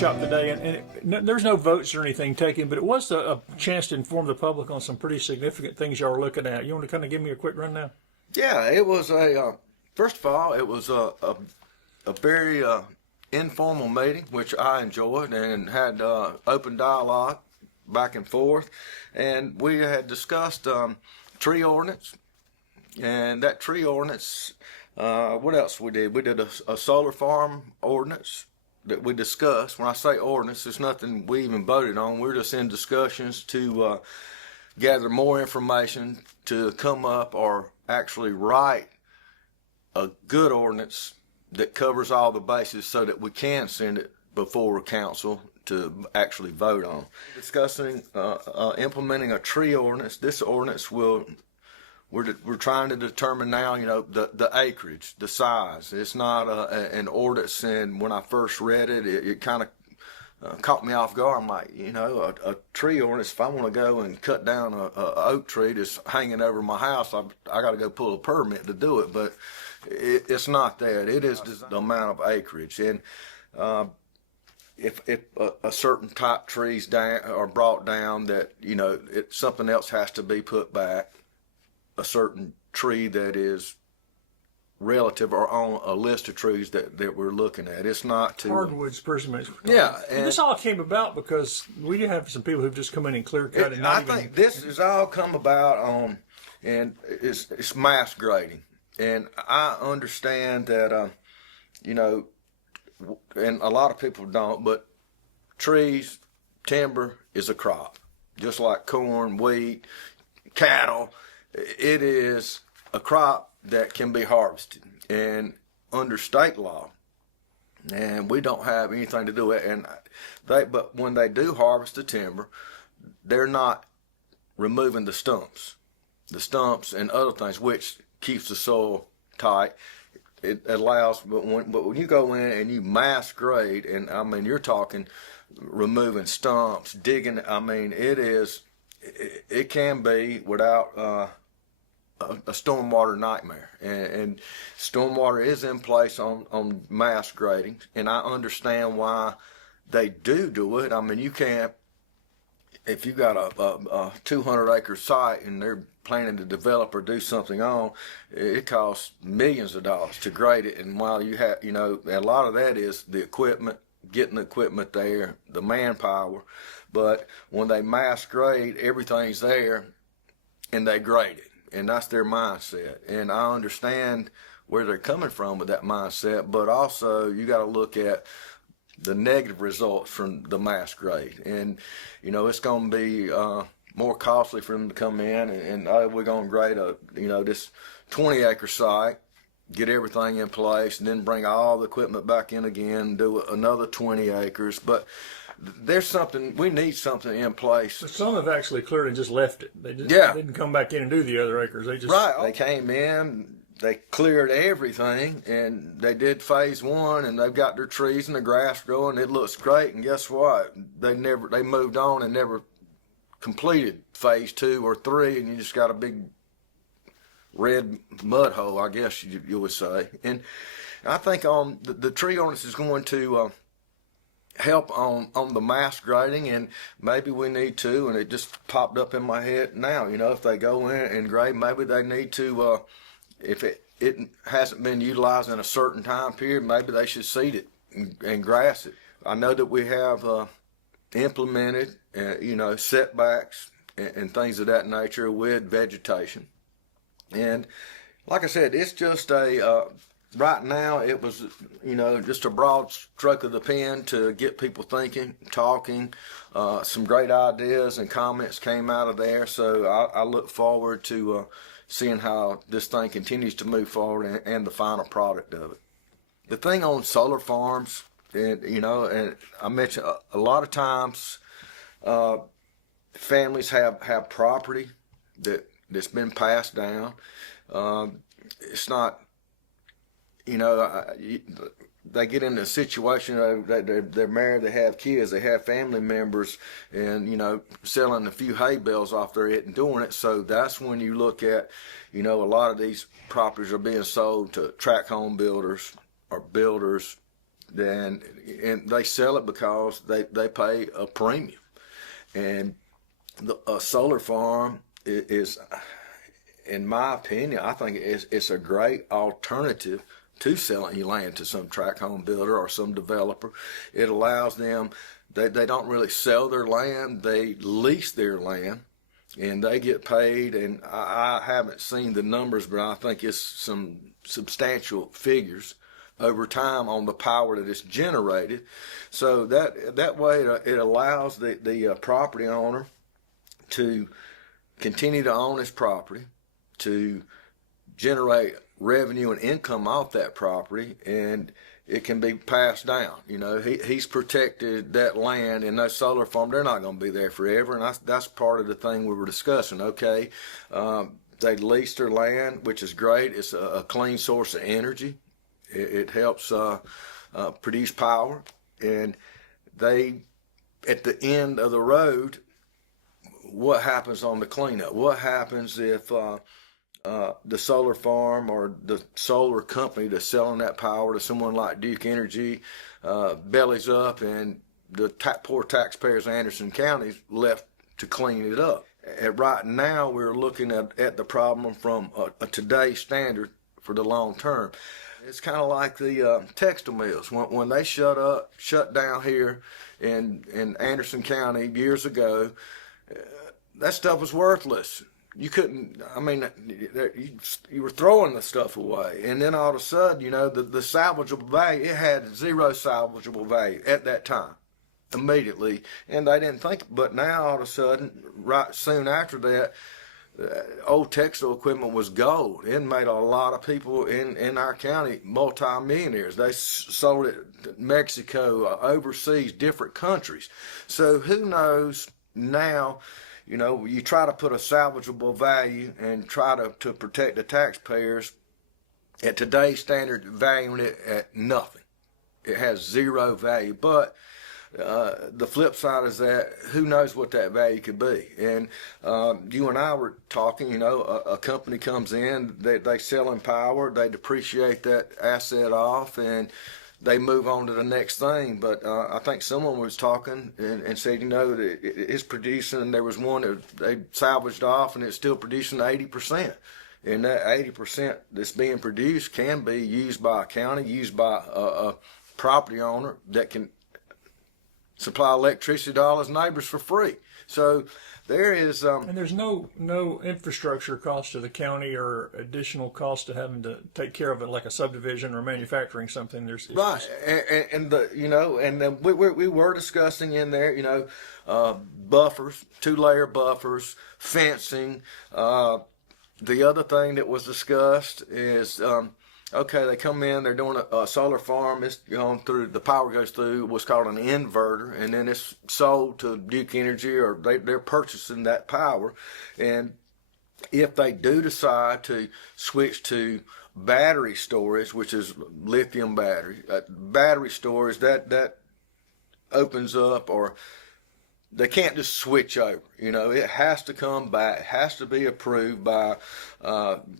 workshop today, and there's no votes or anything taken, but it was a chance to inform the public on some pretty significant things y'all are looking at. You want to kind of give me a quick rundown? Yeah, it was first of all, it was a very informal meeting, which I enjoyed, and had open dialogue back and forth. And we had discussed tree ordinance, and that tree ordinance, what else we did? We did a solar farm ordinance that we discussed. When I say ordinance, it's nothing we even voted on. We're just in discussions to gather more information to come up or actually write a good ordinance that covers all the bases so that we can send it before council to actually vote on. Discussing implementing a tree ordinance. This ordinance will, we're trying to determine now, the acreage, the size. It's not an ordinance, and when I first read it, it kind of caught me off guard. I'm like, a tree ordinance, if I want to go and cut down a oak tree that's hanging over my house, I got to go pull a permit to do it. But it's not that. It is the amount of acreage. And if a certain type trees down are brought down, that something else has to be put back. A certain tree that is relative or on a list of trees that we're looking at. It's not to hardwoods, personally. Yeah, and this all came about because we have some people who've just come in and clear cut. I think this has all come about on, and it's mass grading, and I understand that and a lot of people don't, but trees, timber is a crop, just like corn, wheat, cattle. It is a crop that can be harvested, and under state law, and we don't have anything to do with it. But when they do harvest the timber, they're not removing the stumps and other things, which keeps the soil tight. It allows, but when you go in and you mass grade, and I mean you're talking removing stumps, digging. I mean it can be without a stormwater nightmare, and stormwater is in place on mass grading, and I understand why they do it. I mean, you can't, if you got a 200-acre site and they're planning to develop or do something on, it costs millions of dollars to grade it, and while you have, a lot of that is the equipment, getting the equipment there, the manpower, but when they mass grade, everything's there, and they grade it. And that's their mindset. And I understand where they're coming from with that mindset, but also you got to look at the negative results from the mass grade. And, it's going to be more costly for them to come in and we're going to grade this 20-acre site, get everything in place, and then bring all the equipment back in again, do another 20 acres. But we need something in place. But some have actually cleared and just left it. They just didn't come back in and do the other acres. They came in, they cleared everything, and they did phase one, and they've got their trees and the grass growing. It looks great, and guess what? They moved on and never completed phase 2 or 3, and you just got a big red mud hole, I guess you would say. And I think the tree ordinance is going to help on the mass grading, and maybe we need to, and it just popped up in my head now, if they go in and grade, maybe they need to, if it hasn't been utilized in a certain time period, maybe they should seed it and grass it. I know that we have implemented, setbacks and things of that nature with vegetation. And like I said, it's just right now, it was, just a broad stroke of the pen to get people thinking, talking. Some great ideas and comments came out of there. So I look forward to seeing how this thing continues to move forward and the final product of it. The thing on solar farms, and I mentioned a lot of times families have property that's been passed down. It's not, they get in a situation that they're married, they have kids, they have family members, and, selling a few hay bales off their it and doing it. So that's when you look at, a lot of these properties are being sold to tract home builders or builders and they sell it because they pay a premium. And a solar farm is, in my opinion, I think it's a great alternative to selling your land to some tract home builder or some developer. It allows them, they don't really sell their land, they lease their land, and they get paid. And I haven't seen the numbers, but I think it's some substantial figures over time on the power that is generated. So that way it allows the property owner to continue to own his property, to generate revenue and income off that property, and it can be passed down. You know, he's protected that land, and those solar farms, they're not going to be there forever, and that's part of the thing we were discussing. Okay, they lease their land, which is great. It's a clean source of energy. It helps produce power, and they, at the end of the road, what happens on the cleanup? What happens if the solar farm or the solar company that's selling that power to someone like Duke Energy bellies up, and the poor taxpayers of Anderson County is left to clean it up? Right now, we're looking at the problem from a today's standard for the long term. It's kind of like the textile mills. When they shut down here in Anderson County years ago, that stuff was worthless. You couldn't, I mean, you were throwing the stuff away. And then all of a sudden, you know, the salvageable value, it had zero salvageable value at that time, immediately. And they didn't think, but now all of a sudden, right soon after that, old textile equipment was gold. It made a lot of people in our county multi-millionaires. They sold it to Mexico, overseas, different countries. So who knows now? You know, you try to put a salvageable value and try to protect the taxpayers. At today's standard, valuing it at nothing. It has zero value. But the flip side is that who knows what that value could be. And you and I were talking, you know, a company comes in, they sell in power, they depreciate that asset off, and they move on to the next thing. But I think someone was talking and said, you know, that it's producing, there was one that they salvaged off, and it's still producing 80%. And that 80% that's being produced can be used by a county, used by a property owner that can supply electricity to all his neighbors for free. So there is and there's no infrastructure cost to the county or additional cost to having to take care of it like a subdivision or manufacturing something. Right, and the, you know, and then we were discussing in there, you know, buffers, 2-layer buffers, fencing. The other thing that was discussed is okay, they come in, they're doing a solar farm, it's going through, the power goes through what's called an inverter, and then it's sold to Duke Energy, or they're purchasing that power. And if they do decide to switch to battery storage, which is lithium battery storage, that opens up, or they can't just switch over. You know, it has to come back, it has to be approved by,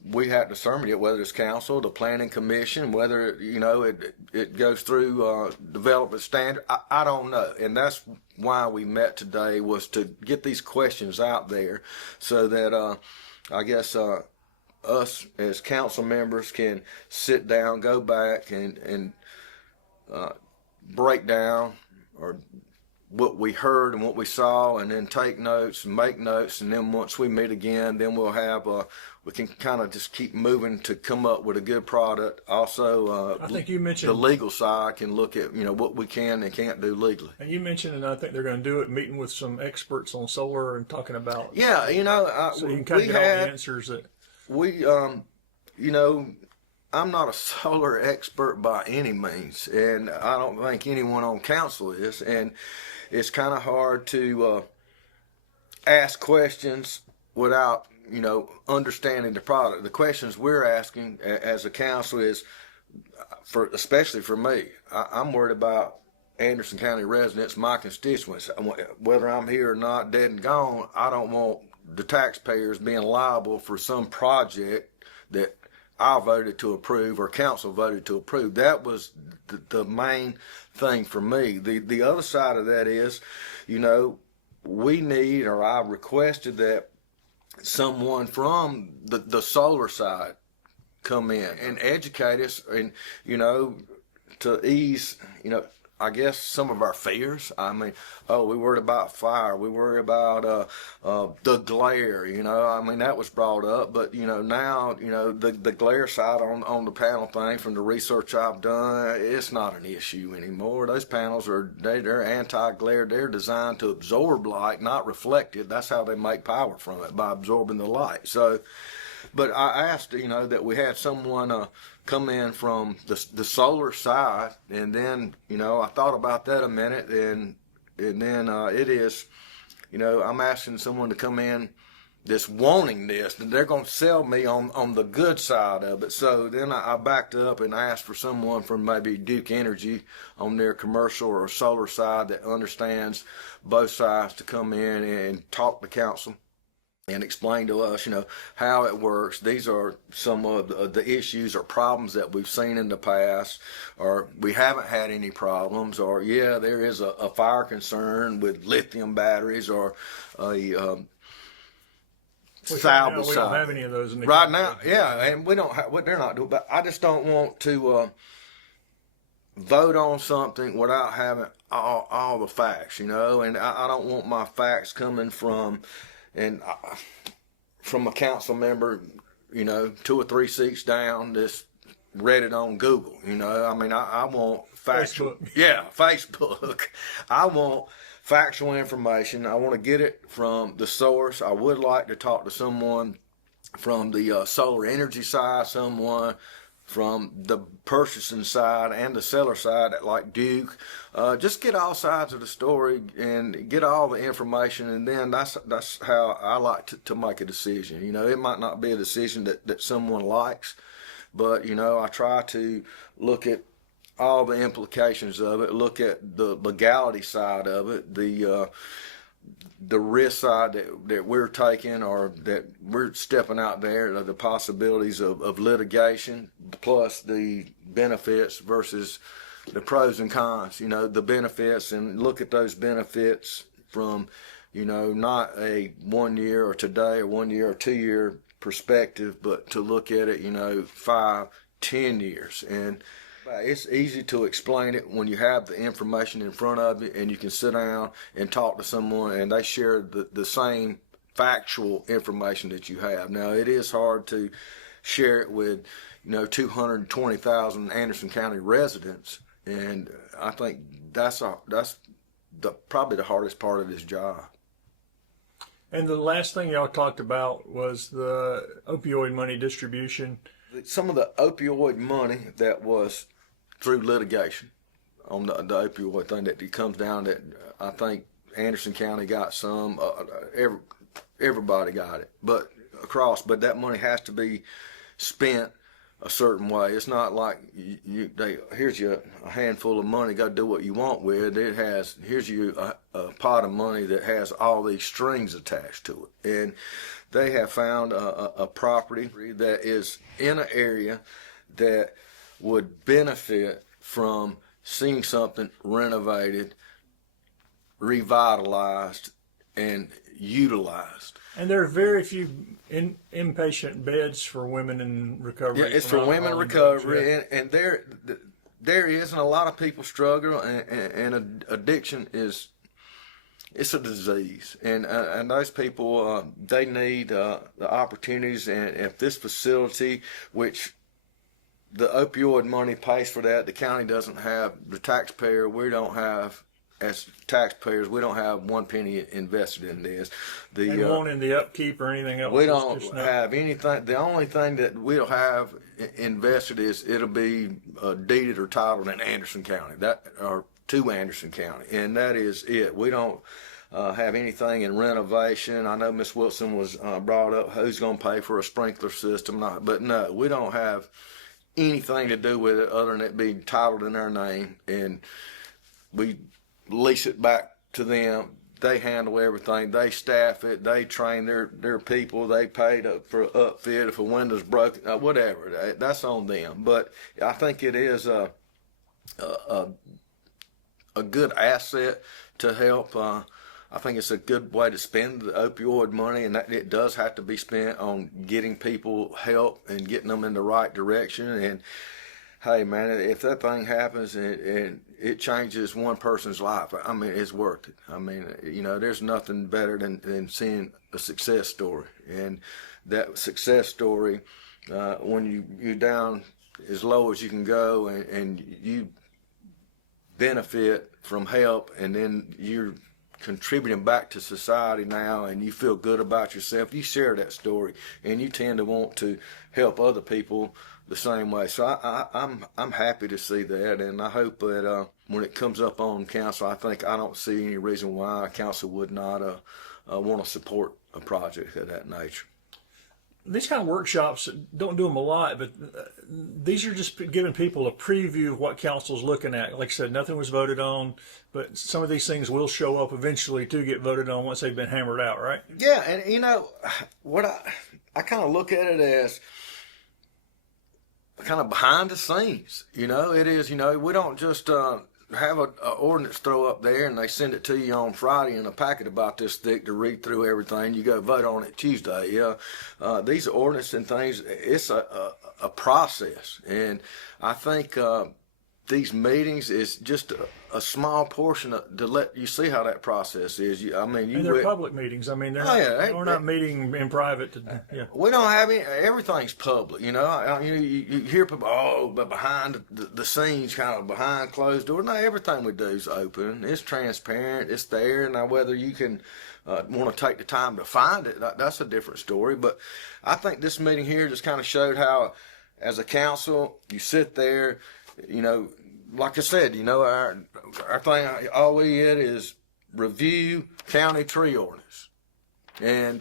we have to determine it, whether it's council, the planning commission, whether, you know, it goes through development standard. I don't know. And that's why we met today, was to get these questions out there so that I guess us as council members can sit down, go back and break down or what we heard and what we saw, and then take notes and make notes. And then once we meet again, then we'll have we can kind of just keep moving to come up with a good product. Also, I think you mentioned the legal side can look at, you know, what we can and can't do legally. And you mentioned, and I think they're going to do it, meeting with some experts on solar and talking about. Yeah, you know, so you can kind of get all the answers that we, you know, I'm not a solar expert by any means, and I don't think anyone on council is, and it's kind of hard to ask questions without, you know, understanding the product. The questions we're asking as a council is, especially for me, I'm worried about Anderson County residents, my constituents. Whether I'm here or not, dead and gone, I don't want the taxpayers being liable for some project that I voted to approve or council voted to approve. That was the main thing for me. The other side of that is, we need, or I requested that someone from the solar side come in and educate us, and to ease I guess some of our fears. I mean, we worried about fire, we worry about the glare, I mean, that was brought up, but now the glare side on the panel thing, from the research I've done, it's not an issue anymore. Those panels they're anti-glare. They're designed to absorb light, not reflect it. That's how they make power from it, by absorbing the light. So, but I asked, that we had someone come in from the solar side, and then, I thought about that a minute, and then it is, I'm asking someone to come in that's wanting this, and they're going to sell me on the good side of it. So then I backed up and asked for someone from maybe Duke Energy on their commercial or solar side that understands both sides to come in and talk to council and explain to us, how it works. These are some of the issues or problems that we've seen in the past, or we haven't had any problems, or there is a fire concern with lithium batteries, or a salvage we side. don't have any of those in the right now. Yeah, and we don't have what they're not doing. But I just don't want to vote on something without having all the facts, and I don't want my facts coming from a council member, 2 or 3 seats down, just read it on Google. I mean, I want factual. Facebook. Yeah, Facebook. I want factual information. I want to get it from the source. I would like to talk to someone from the solar energy side, someone from the purchasing side and the seller side, like Duke. Just get all sides of the story and get all the information, and then that's how I like to make a decision. It might not be a decision that someone likes, but I try to look at all the implications of it, look at the legality side of it, the risk side that we're taking, or that we're stepping out there, the possibilities of litigation, plus the benefits versus the pros and cons, the benefits, and look at those benefits from, not a 1 year or today or 1 year or 2 year perspective, but to look at it, 5, 10 years. And it's easy to explain it when you have the information in front of you and you can sit down and talk to someone and they share the same factual information that you have. Now, it is hard to share it with 220,000 Anderson County residents, and I think that's probably the hardest part of this job. And the last thing y'all talked about was the opioid money distribution. Some of the opioid money that was through litigation on the opioid thing, that it comes down that I think Anderson County got some, everybody got it, but that money has to be spent a certain way. It's not like here's you a handful of money, go do what you want with it. Here's you a pot of money that has all these strings attached to it. And they have found a property that is in an area that would benefit from seeing something renovated, revitalized, and utilized. And there are very few inpatient beds for women in recovery. Yeah, it's for women in recovery, and there is, and a lot of people struggle, and addiction it's a disease, and those people they need the opportunities, and if this facility, which the opioid money pays for that, the county doesn't have, the taxpayer, we don't have, as taxpayers, we don't have 1 penny invested in this. And won't in the upkeep or anything else. We don't have anything. The only thing that we'll have invested is it'll be deeded or titled in Anderson County, or to Anderson County, and that is it. We don't have anything in renovation. I know Miss Wilson was brought up, who's going to pay for a sprinkler system, but no, we don't have anything to do with it other than it being titled in our name, and we lease it back to them. they handle everything. They staff it. They train their people. They pay for upfit if a window's broken, whatever. That's on them. But I think it is a good asset to help. I think it's a good way to spend the opioid money, and that it does have to be spent on getting people help and getting them in the right direction. And hey, man, if that thing happens and it changes one person's life, I mean, it's worth it. I mean, there's nothing better than seeing a success story. And that success story, when you're down as low as you can go and you benefit from help, and then you're contributing back to society now, and you feel good about yourself, you share that story, and you tend to want to help other people the same way. So I'm happy to see that, and I hope that when it comes up on council, I don't see any reason why council would not want to support a project of that nature. These kind of workshops, don't do them a lot, but these are just giving people a preview of what council's looking at. Like I said, nothing was voted on, but some of these things will show up eventually to get voted on once they've been hammered out, right? Yeah, and what I kind of look at it as kind of behind the scenes. It is, we don't just have an ordinance throw up there and they send it to you on Friday in a packet about this thick to read through everything. You go vote on it Tuesday. These ordinances and things, it's a process. And I think these meetings is just a small portion to let you see how that process is. And they're public meetings. I mean, we're not meeting in private. We don't have any. Everything's public. You hear people, but behind the scenes, kind of behind closed doors. No, everything we do is open. It's transparent. It's there. Now, whether you can want to take the time to find it, that's a different story. But I think this meeting here just kind of showed how, as a council, you sit there. Like I said, our thing, all we did is review county tree ordinance. And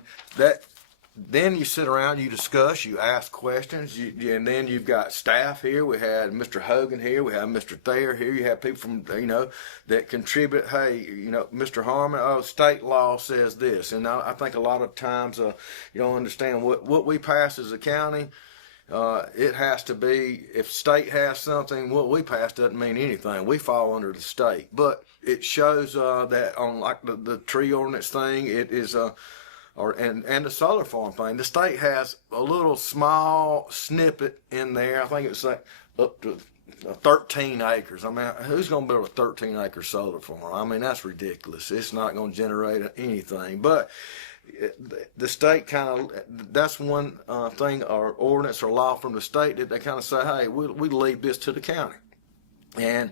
then you sit around, you discuss, you ask questions, and then you've got staff here. We had Mr. Hogan here, we have Mr. Thayer here, you have people from, that contribute. Hey, Mr. Harmon, state law says this. And I think a lot of times you don't understand what we pass as a county. It has to be, if state has something, what we pass doesn't mean anything. We fall under the state. But it shows that on like the tree ordinance thing, it is and the solar farm thing, the state has a little small snippet in there. I think it's like up to 13 acres. I mean, who's going to build a 13-acre solar farm? I mean, that's ridiculous. It's not going to generate anything. But the state that's one thing, or ordinance or law from the state, that they kind of say, hey, we leave this to the county. And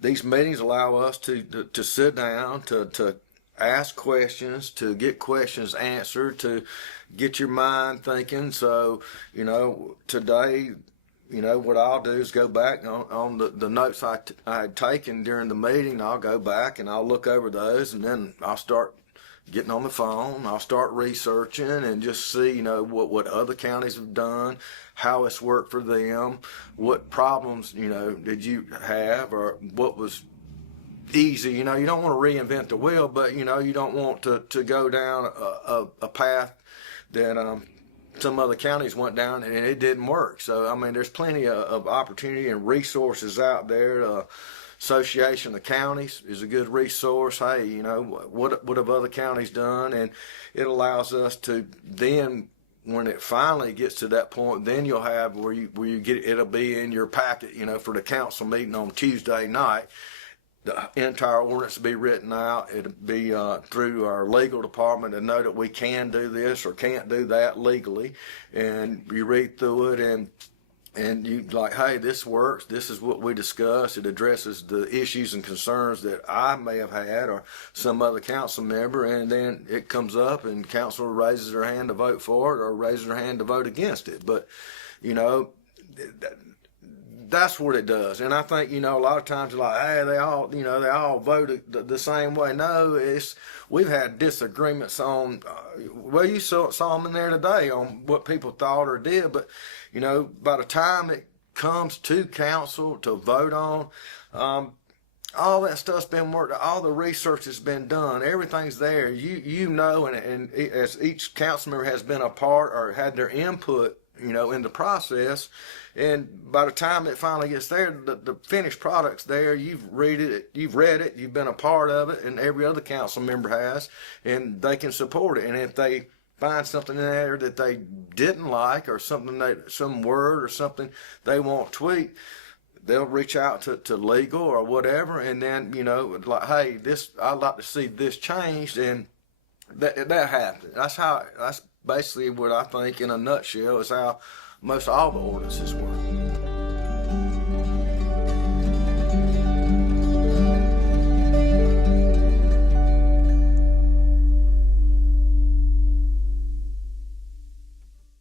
these meetings allow us to sit down, to ask questions, to get questions answered, to get your mind thinking. So, today, what I'll do is go back on the notes I had taken during the meeting. I'll go back and I'll look over those, and then I'll start getting on the phone. I'll start researching and just see, what other counties have done, how it's worked for them, what problems, did you have, or what was easy. You don't want to reinvent the wheel, but, you don't want to go down a path that some other counties went down and it didn't work. So, I mean, there's plenty of opportunity and resources out there. Association of Counties is a good resource. Hey, what have other counties done? And it allows us to then, when it finally gets to that point, then you'll have where you get, it'll be in your packet, for the council meeting on Tuesday night. The entire ordinance will be written out. It'll be through our legal department to know that we can do this or can't do that legally. And you read through it and you like, hey, this works. This is what we discussed. It addresses the issues and concerns that I may have had or some other council member. And then it comes up and council raises their hand to vote for it or raises their hand to vote against it. But, that's what it does. And I think, a lot of times like, hey, they all voted the same way. No, we've had disagreements on, you saw them in there today on what people thought or did. But, by the time it comes to council to vote on, all that stuff's been worked. All the research has been done. Everything's there. You know, and as each council member has been a part or had their input, in the process, and by the time it finally gets there, the finished product's there. You've read it, you've been a part of it, and every other council member has, and they can support it. And if they find something in there that they didn't like, or some word or something they want tweaked, they'll reach out to legal or whatever, and then like, hey, I'd like to see this changed, and that happens. That's basically what I think in a nutshell is how most all the ordinances work.